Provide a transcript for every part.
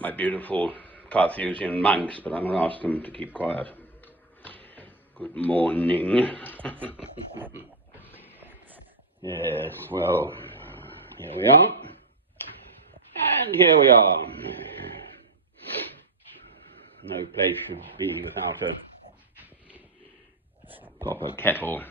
my beautiful Carthusian monks, but I'm going to ask them to keep quiet. Good morning. Yes, well, here we are. And here we are. No place should be without a proper kettle.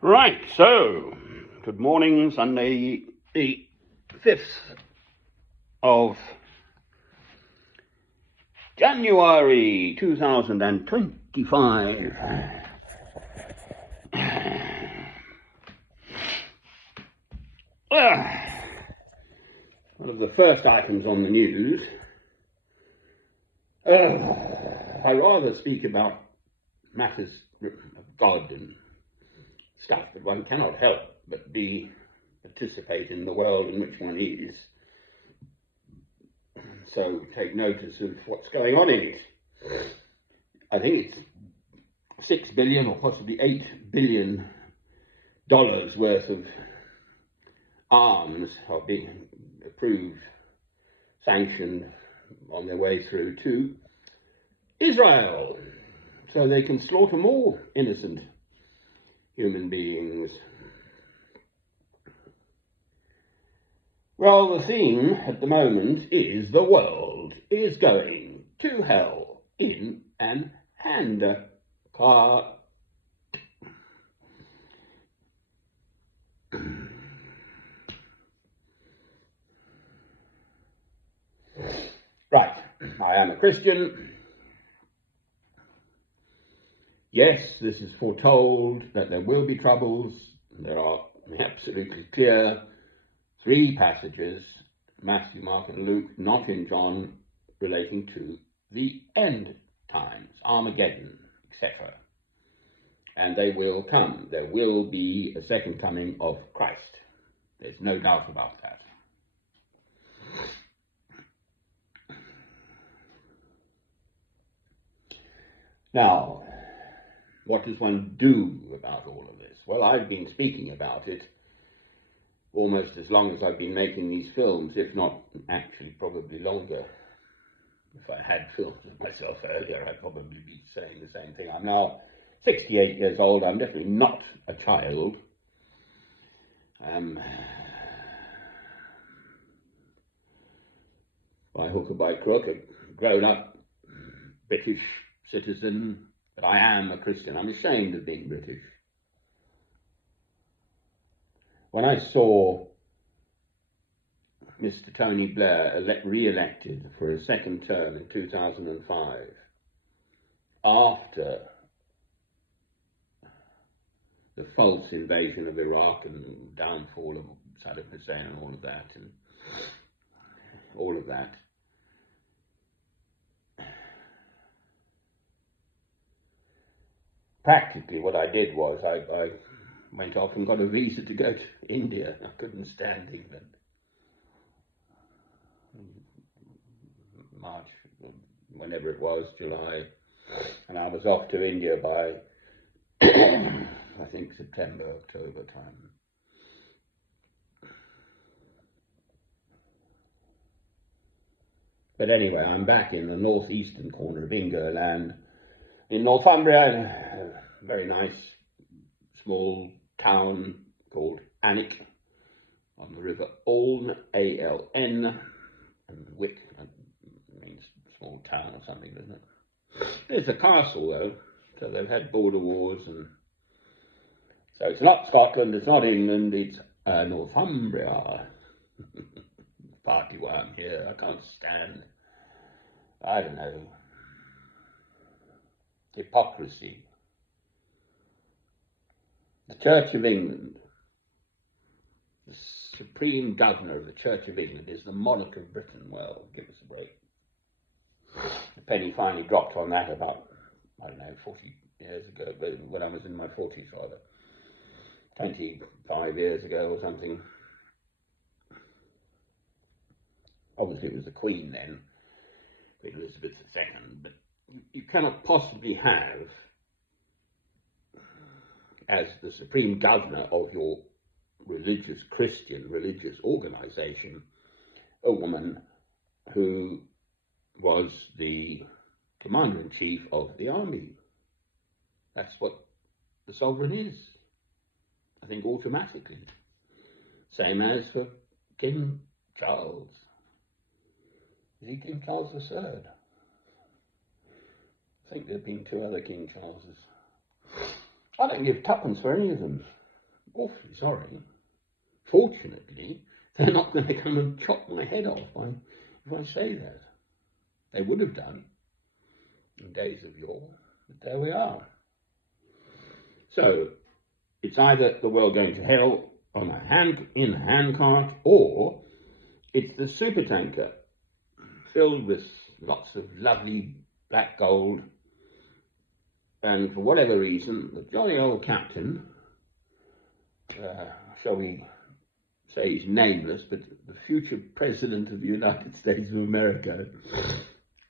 Right, so, good morning, Sunday the 5th of January 2025. One of the first items on the news. I rather speak about matters of God and stuff, but one cannot help but participate in the world in which one is. So take notice of what's going on in it. I think it's $6 billion or possibly $8 billion worth of arms are being approved, sanctioned on their way through to Israel, so they can slaughter more innocent human beings. Well, the theme at the moment is the world is going to hell in an handcart. Right, I am a Christian. Yes, this is foretold that there will be troubles. There are absolutely clear 3 passages, Matthew, Mark and Luke, not in John, relating to the end times, Armageddon, etc. And they will come. There will be a second coming of Christ. There's no doubt about that. Now, what does one do about all of this? Well, I've been speaking about it almost as long as I've been making these films, if not actually probably longer. If I had filmed myself earlier, I'd probably be saying the same thing. I'm now 68 years old. I'm definitely not a child. By hook or by crook, a grown-up British citizen, but I am a Christian. I'm ashamed of being British. When I saw Mr. Tony Blair re-elected for a second term in 2005, after the false invasion of Iraq and downfall of Saddam Hussein and all of that, practically what I did was I went off and got a visa to go to India. I couldn't stand England. March, whenever it was, July, and I was off to India by I think September, October time. But anyway, I'm back in the northeastern corner of England, in Northumbria, a very nice small town called Alnwick on the River Aln, A-L-N, and Wick means small town or something, doesn't it? There's a castle though, so they've had border wars, and so it's not Scotland, it's not England, it's Northumbria. Partly why I'm here. I can't stand, I don't know, hypocrisy. The Church of England, the Supreme Governor of the Church of England is the monarch of Britain. Well, give us a break. The penny finally dropped on that about, 40 years ago, but when I was in my 40s rather, 25 years ago or something. Obviously it was the Queen then, Queen Elizabeth II, but you cannot possibly have, as the Supreme Governor of your religious, Christian religious organization, a woman who was the commander-in-chief of the army. That's what the sovereign is, I think, automatically. Same as for King Charles. Is he King Charles III? I think there have been 2 other King Charleses. I don't give tuppence for any of them. Awfully sorry. Fortunately, they're not going to come and chop my head off if I say that. They would have done in days of yore, but there we are. So, it's either the world going to hell on in a handcart, or it's the supertanker filled with lots of lovely black gold, and for whatever reason, the jolly old captain, shall we say he's nameless, but the future president of the United States of America,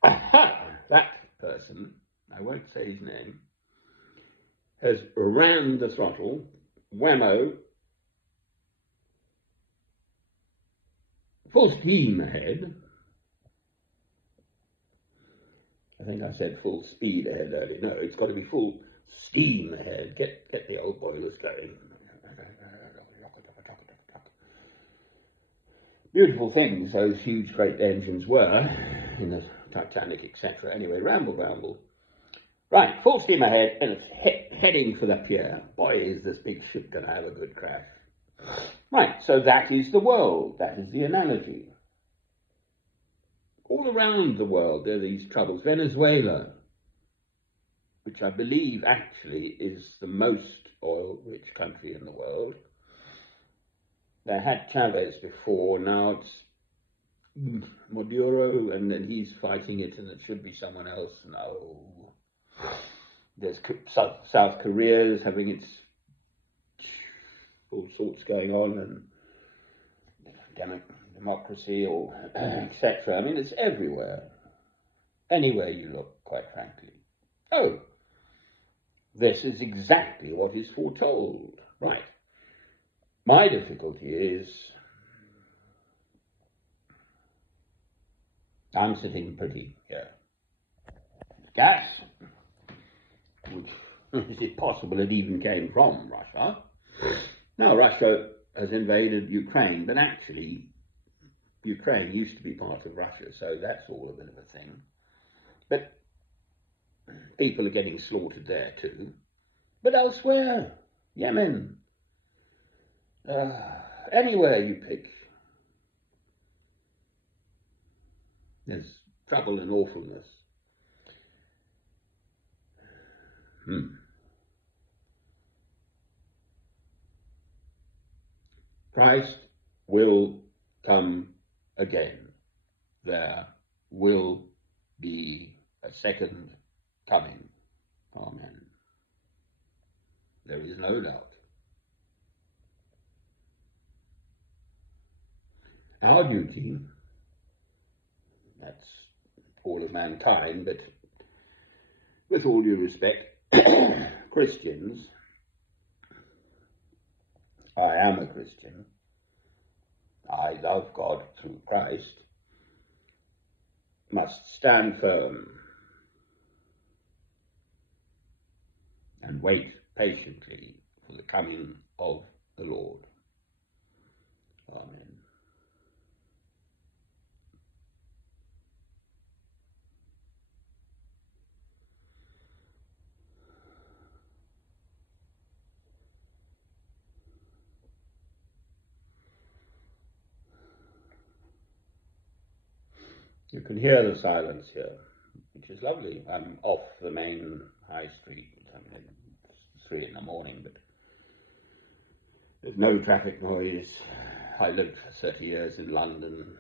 that person, I won't say his name, has rammed the throttle, whammo, full steam ahead. I think I said full speed ahead earlier. No, it's got to be full steam ahead. Get the old boilers going. Beautiful things those huge great engines were in the Titanic, etc. Anyway, ramble. Right, full steam ahead, and it's heading for the pier. Boy, is this big ship going to have a good crash. Right, so that is the world. That is the analogy. All around the world there are these troubles. Venezuela, which I believe actually is the most oil-rich country in the world. They had Chavez before, now it's Maduro, and then he's fighting it, and it should be someone else. No. There's South Korea is having its all sorts going on, and democracy, or etc. I mean, it's everywhere. Anywhere you look, quite frankly. Oh, this is exactly what is foretold. Right. My difficulty is I'm sitting pretty here. Gas, which is it possible it even came from Russia? Now, Russia has invaded Ukraine, but actually Ukraine used to be part of Russia, so that's all a bit of a thing. But people are getting slaughtered there too. But elsewhere, Yemen, anywhere you pick, there's trouble and awfulness. Christ will come again. There will be a second coming. Amen. There is no doubt. Our duty, that's all of mankind, but with all due respect, Christians, I am a Christian, I love God through Christ, must stand firm and wait patiently for the coming of the Lord. Amen. You can hear the silence here, which is lovely. I'm off the main high street. It's 3 in the morning, but there's no traffic noise. I lived for 30 years in London.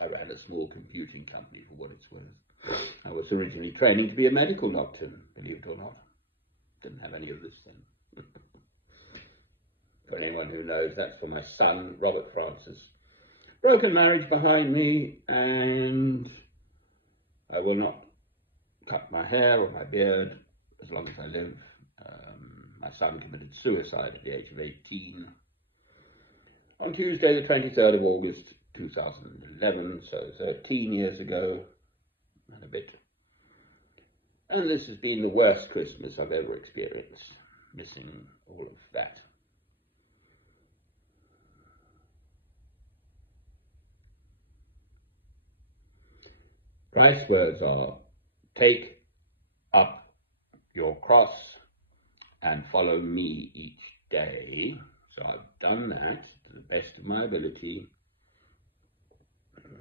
I ran a small computing company, for what it's worth. I was originally training to be a medical doctor, believe it or not. Didn't have any of this then. For anyone who knows, that's for my son, Robert Francis. Broken marriage behind me, and I will not cut my hair or my beard as long as I live. My son committed suicide at the age of 18 on Tuesday, the 23rd of August 2011, so 13 years ago and a bit. And this has been the worst Christmas I've ever experienced, missing all of that. Christ's words are, take up your cross and follow me each day. So I've done that to the best of my ability.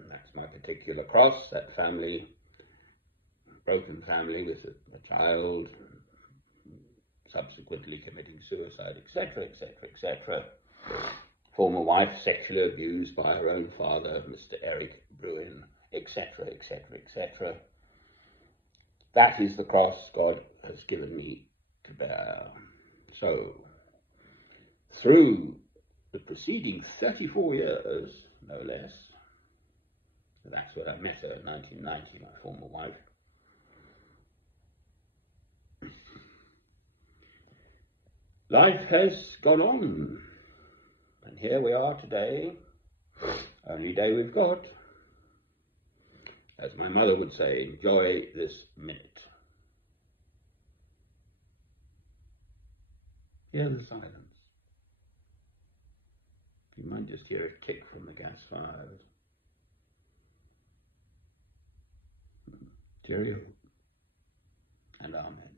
That's my particular cross, that family, broken family with a child, subsequently committing suicide, etc., etc., etc. Former wife sexually abused by her own father, Mr. Eric Bruin, etc., etc., etc. That is the cross God has given me to bear. So, through the preceding 34 years, no less, that's when I met her in 1990, my former wife, life has gone on, and here we are today, only day we've got. As my mother would say, enjoy this minute. Hear the silence. You might just hear a tick from the gas fires. Cheerio and amen.